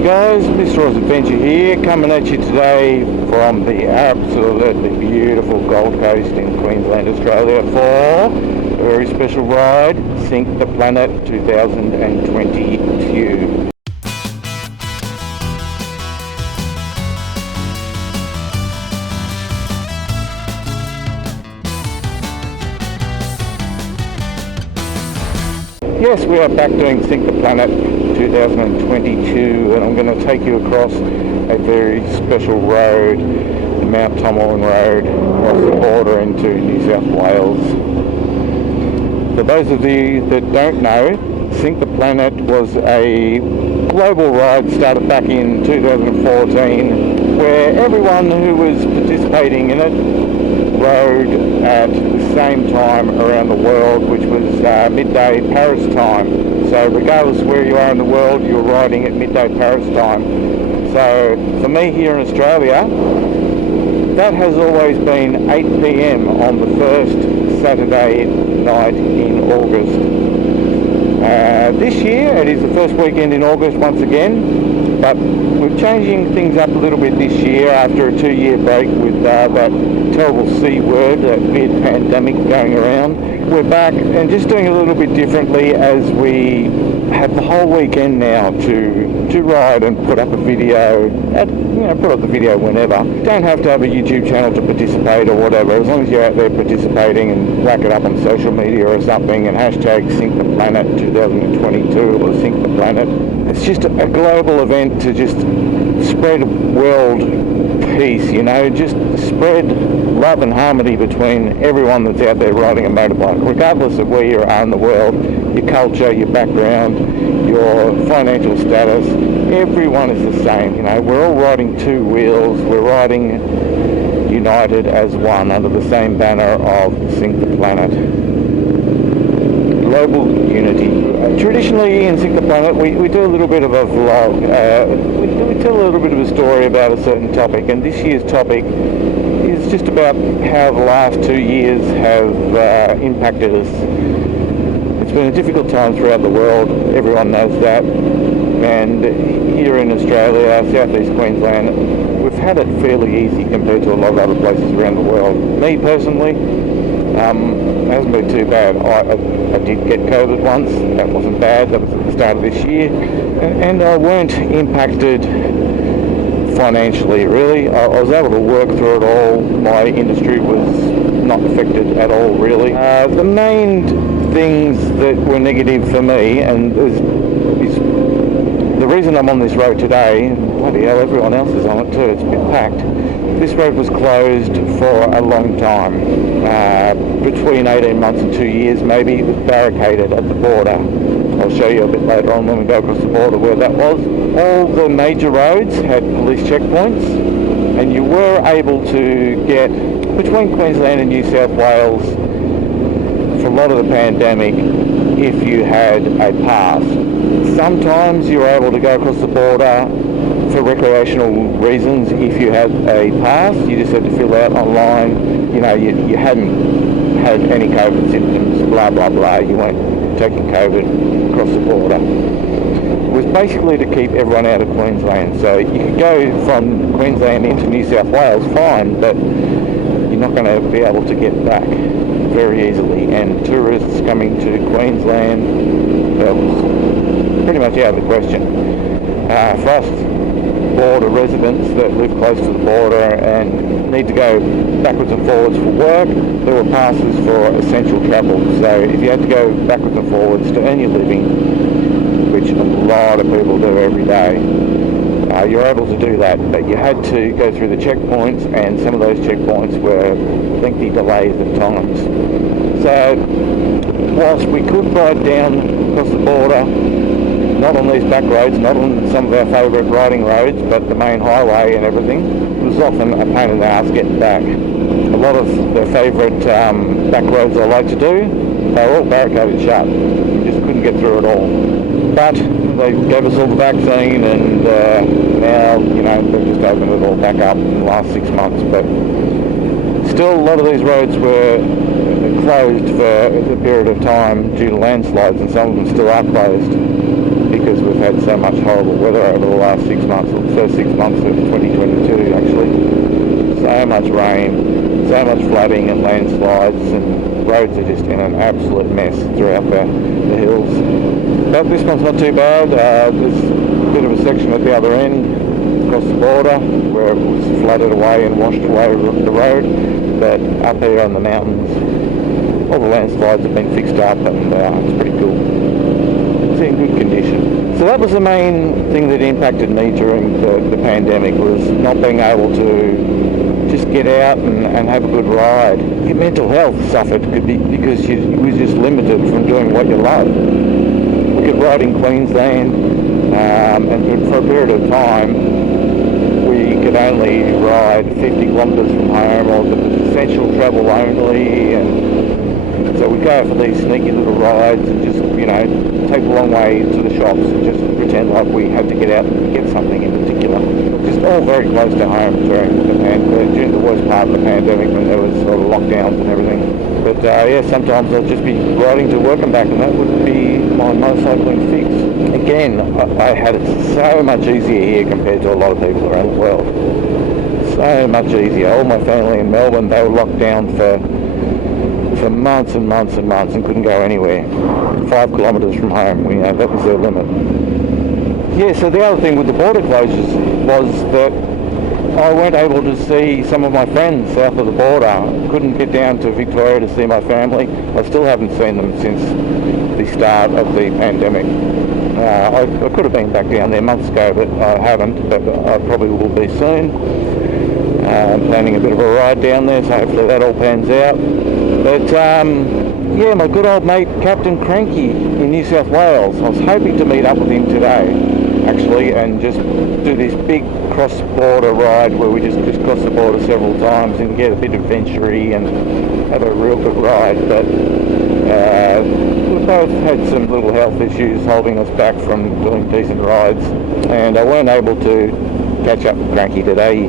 G'day guys, MrAusAdventure here, coming at you today from the absolutely beautiful Gold Coast in Queensland, Australia for a very special ride, Sink the Planet 2022. Yes, we are back doing Sink the Planet 2022, and I'm going to take you across a very special road, the Mount Tomlin Road, across the border into New South Wales. For those of you that don't know, Sink the Planet was a global ride started back in 2014, where everyone who was participating in it rode at the same time around the world, which was midday Paris time. So regardless of where you are in the world, you're riding at midday Paris time. So for me here in Australia, that has always been 8 PM on the first Saturday night in August. This year it is the first weekend in August once again, but we're changing things up a little bit this year after a 2-year break with that terrible C word, that weird pandemic going around. We're back and just doing a little bit differently, as we have the whole weekend now to ride and put up a video, put up the video whenever. You don't have to have a YouTube channel to participate or whatever, as long as you're out there participating and whack it up on social media or something and hashtag Sink the Planet 2022 or Sink the Planet. It's just a global event to just spread world peace, just spread love and harmony between everyone that's out there riding a motorbike, regardless of where you are in the world, your culture, your background, your financial status. Everyone is the same, we're all riding two wheels, we're riding united as one under the same banner of Sink the Planet. Global unity. Traditionally in Sink the Planet we do a little bit of a vlog, we tell a little bit of a story about a certain topic, and this year's topic is just about how the last 2 years have impacted us. It's been a difficult time throughout the world, everyone knows that, and here in Australia, southeast Queensland, we've had it fairly easy compared to a lot of other places around the world. Me personally, it hasn't been too bad. I did get COVID once, that wasn't bad, that was at the start of this year, and I weren't impacted financially really. I was able to work through it all, my industry was not affected at all really. The main things that were negative for me, and is the reason I'm on this road today, bloody hell, everyone else is on it too, it's a bit packed. This road was closed for a long time, between 18 months and 2 years maybe. It was barricaded at the border. I'll show you a bit later on when we go across the border where that was. All the major roads had police checkpoints, and you were able to get between Queensland and New South Wales for a lot of the pandemic if you had a pass. Sometimes you were able to go across the border for recreational reasons if you had a pass. You just had to fill out online, you hadn't had any COVID symptoms, blah blah blah, you weren't taking COVID across the border. It was basically to keep everyone out of Queensland, so you could go from Queensland into New South Wales fine, but you're not going to be able to get back very easily, and tourists coming to Queensland, that was pretty much out of the question. For us border residents that live close to the border and need to go backwards and forwards for work, there were passes for essential travel. So if you had to go backwards and forwards to earn your living, which a lot of people do every day, you're able to do that, but you had to go through the checkpoints, and some of those checkpoints were lengthy delays at times. So whilst we could ride down across the border, not on these back roads, not on some of our favourite riding roads, but the main highway and everything, it was often a pain in the ass getting back. A lot of the favourite back roads I like to do, they were all barricaded shut. You just couldn't get through it all. But they gave us all the vaccine, and now, they've just opened it all back up in the last 6 months. But still, a lot of these roads were closed for a period of time due to landslides, and some of them still are closed. because we've had so much horrible weather over the last 6 months, or the first 6 months of 2022 actually. So much rain, so much flooding and landslides, and roads are just in an absolute mess throughout the hills. But this one's not too bad. There's a bit of a section at the other end, across the border, where it was flooded away and washed away the road. But up here on the mountains, all the landslides have been fixed up, and it's pretty cool. It's in good condition. So that was the main thing that impacted me during the pandemic, was not being able to just get out and have a good ride. Your mental health suffered because you was just limited from doing what you love. We could ride in Queensland, and for a period of time we could only ride 50 kilometres from home, or it was essential travel only, and so we'd go for these sneaky little rides and just, take a long way to the shops and just pretend like we had to get out and get something in particular. Just all very close to home during the worst part of the pandemic, when there was sort of lockdowns and everything. But yeah, sometimes I'll just be riding to work and back, and that would be my motorcycling fix. Again, I had it so much easier here compared to a lot of people around the world. So much easier. All my family in Melbourne, they were locked down for months and months and months and couldn't go anywhere. 5 kilometres from home, that was their limit. Yeah, so the other thing with the border closures was that I weren't able to see some of my friends south of the border. Couldn't get down to Victoria to see my family. I still haven't seen them since the start of the pandemic. I could have been back down there months ago, but I haven't, but I probably will be soon. I'm planning a bit of a ride down there, so hopefully that all pans out. But yeah, my good old mate Captain Cranky in New South Wales, I was hoping to meet up with him today, actually, and just do this big cross-border ride where we just cross the border several times and get a bit adventure-y and have a real good ride. But we both had some little health issues holding us back from doing decent rides, and I weren't able to catch up with Cranky today.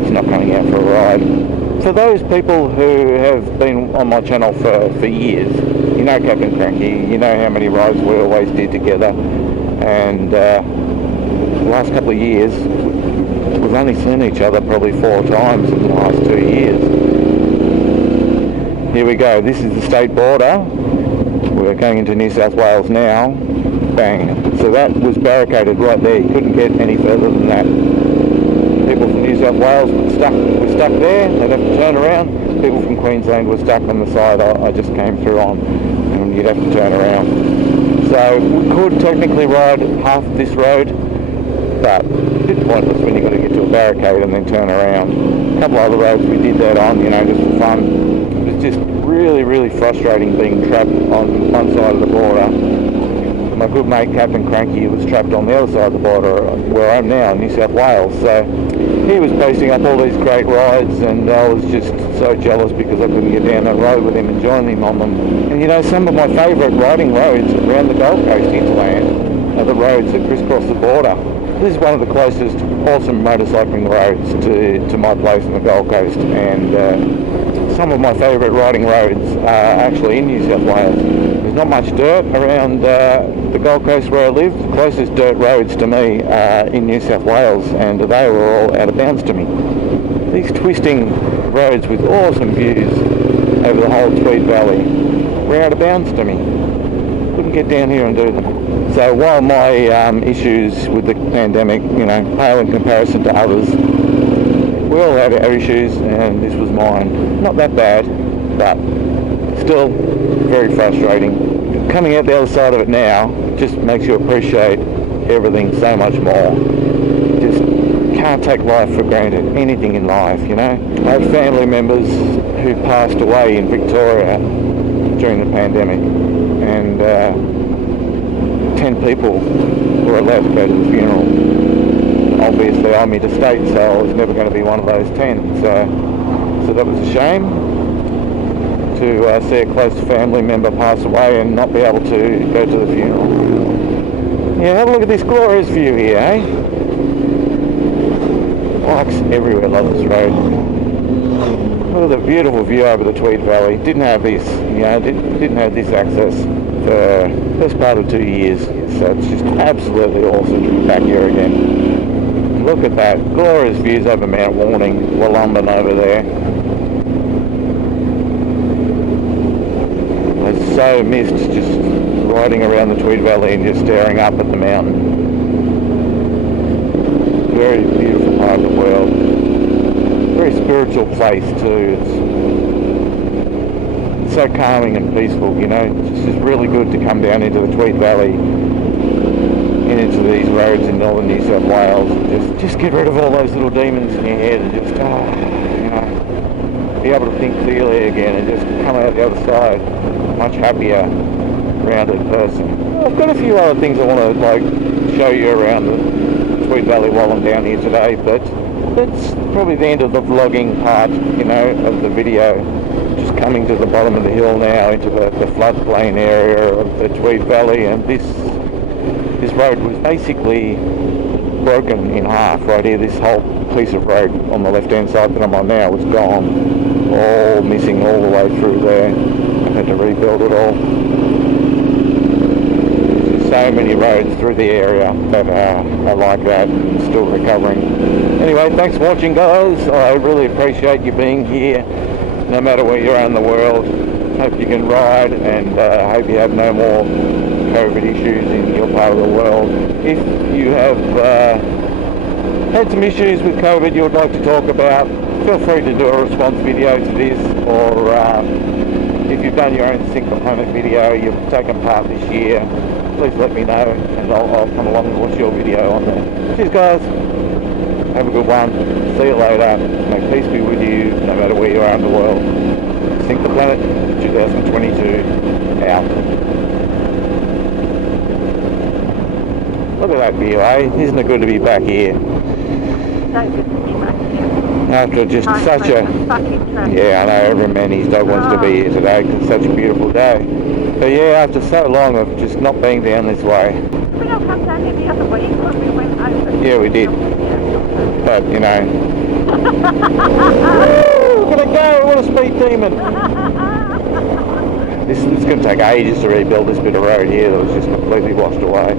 He's not coming out for a ride. For those people who have been on my channel for years, you know Captain Cranky, you know how many rides we always did together, and the last couple of years we've only seen each other probably 4 times in the last 2 years. Here we go, this is the state border. We're going into New South Wales now. Bang. So that was barricaded right there, you couldn't get any further than that. People from New South Wales were stuck there, they'd have to turn around. People from Queensland were stuck on the side I just came through on, and you'd have to turn around. So we could technically ride half this road, but a bit pointless when you've got to get to a barricade and then turn around. A couple of other roads we did that on, just for fun. It was just really, really frustrating being trapped on one side of the border. My good mate Captain Cranky was trapped on the other side of the border, where I am now, in New South Wales. So he was posting up all these great rides, and I was just so jealous because I couldn't get down that road with him and join him on them. And some of my favourite riding roads around the Gold Coast hinterland are the roads that crisscross the border. This is one of the closest awesome motorcycling roads to my place on the Gold Coast, and some of my favourite riding roads are actually in New South Wales. There's not much dirt around the Gold Coast where I live. The closest dirt roads to me are in New South Wales, and they were all out of bounds to me. These twisting roads with awesome views over the whole Tweed Valley were out of bounds to me. Couldn't get down here and do them. So while my issues with the pandemic, pale in comparison to others, we all had our issues, and this was mine. Not that bad, but still very frustrating. Coming out the other side of it now just makes you appreciate everything so much more. Just can't take life for granted, anything in life, I have family members who passed away in Victoria during the pandemic, and 10 people were allowed to go to the funeral. Obviously I'm interstate, so I was never going to be one of those 10, so that was a shame. To see a close family member pass away and not be able to go to the funeral. Yeah, have a look at this glorious view here, eh? Bikes everywhere along this road. was a beautiful view over the Tweed Valley. Didn't have this, didn't have this access for the first part of 2 years. So it's just absolutely awesome to be back here again. Look at that, glorious views over Mount Warning, Wollumban over there. I so missed just riding around the Tweed Valley and just staring up at the mountain. Very beautiful part of the world. Very spiritual place too. It's so calming and peaceful, It's just really good to come down into the Tweed Valley and into these roads in northern New South Wales and just get rid of all those little demons in your head and just, be able to think clearly again and just come out the other side much happier, rounded person. I've got a few other things I want to show you around the Tweed Valley while I'm down here today, but that's probably the end of the vlogging part, of the video. Just coming to the bottom of the hill now into the floodplain area of the Tweed Valley, and this road was basically broken in half right here. This whole piece of road on the left hand side that I'm on now was gone, all missing all the way through there. I had to rebuild it all. So many roads through the area that are like that, still recovering. Anyway, thanks for watching, guys. I really appreciate you being here, no matter where you are in the world. Hope you can ride, and hope you have no more COVID issues in your part of the world. If you have had some issues with COVID you would like to talk about, feel free to do a response video to this, or if you've done your own Sync the Planet video, you've taken part this year, please let me know, and I'll come along and watch your video on there. Cheers, guys. Have a good one. See you later. May peace be with you, no matter where you are in the world. Sync the Planet 2022 out. Look at that view, eh? Isn't it good to be back here? So good to be back here. After just such a... Yeah, I know, every man his dog wants to be here today because it's such a beautiful day. But yeah, after so long of just not being down this way. We don't come down here the other way when we went over. Yeah, we did. But, Woo! Look at it go! What a speed demon! It's going to take ages to rebuild this bit of road here that was just completely washed away.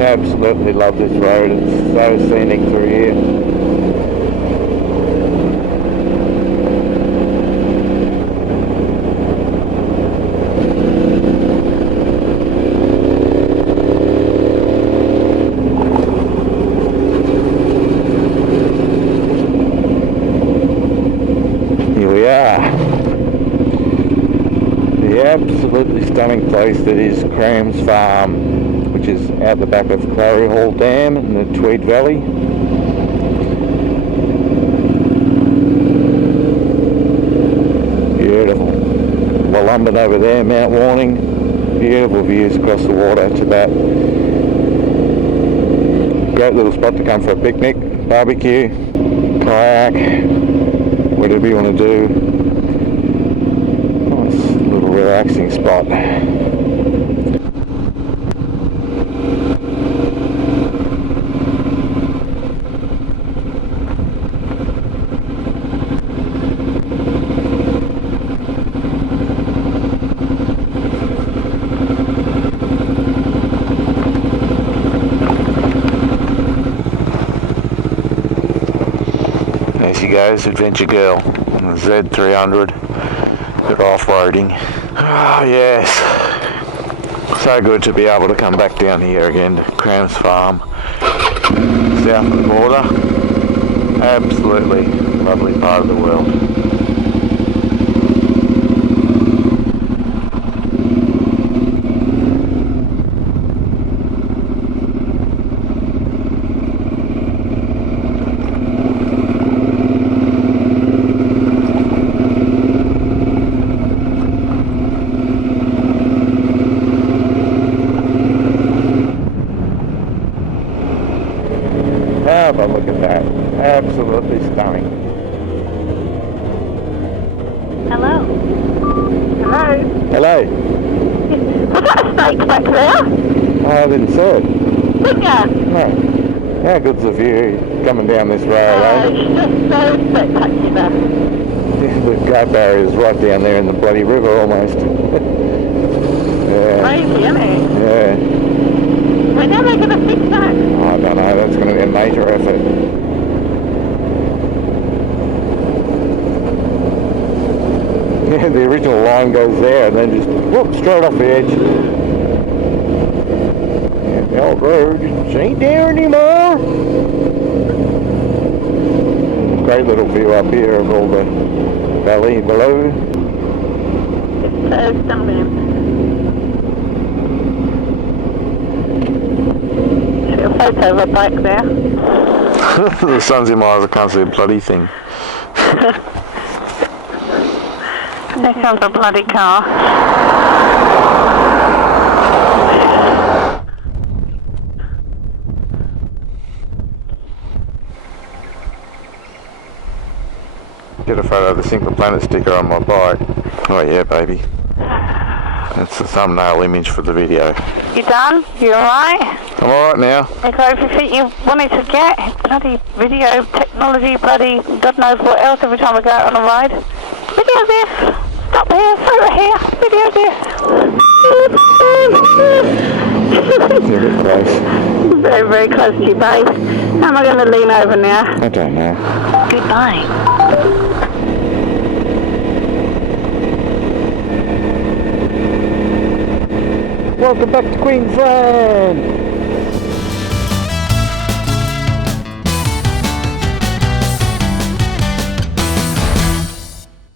I absolutely love this road. It's so scenic through here. Here we are. The absolutely stunning place that is Cram's Farm, which is out the back of Clary Hall Dam in the Tweed Valley. Beautiful. Wollumban over there, Mount Warning. Beautiful views across the water to that. Great little spot to come for a picnic, barbecue, kayak, whatever you want to do. Nice little relaxing spot. There she goes, Adventure Girl on the Z300, bit off-roading. Oh yes, so good to be able to come back down here again to Cram's Farm, south of the border. Absolutely lovely part of the world. Oh, but look at that. Absolutely stunning. Hello. Hello. Hello. Was that a snake back there? I didn't see it. Didn't ya? No. How good's the view coming down this road, eh? It's just so spectacular. Yeah, the guard barrier is right down there in the bloody river almost. Yeah. Crazy, isn't it? Yeah. When are they going to fix that? I don't know, that's going to be a major effort. Yeah, the original line goes there and then just whoop, straight off the edge. Yeah, the old road just ain't there anymore. Great little view up here of all the valley below. It's so stunning. A photo of a bike there. The sun's in my eyes, I can't see a bloody thing. There comes a bloody car. Get a photo of the Single Planet sticker on my bike. Oh yeah, baby. That's the thumbnail image for the video. You done? You alright? I'm alright now. If everything you wanted to get, bloody video technology, bloody God knows what else every time we go out on a ride. Video this, stop here, photo here, video this. You're a bit close. Very, very close to you, babe. How am I going to lean over now? I don't know. Goodbye. Welcome back to Queensland!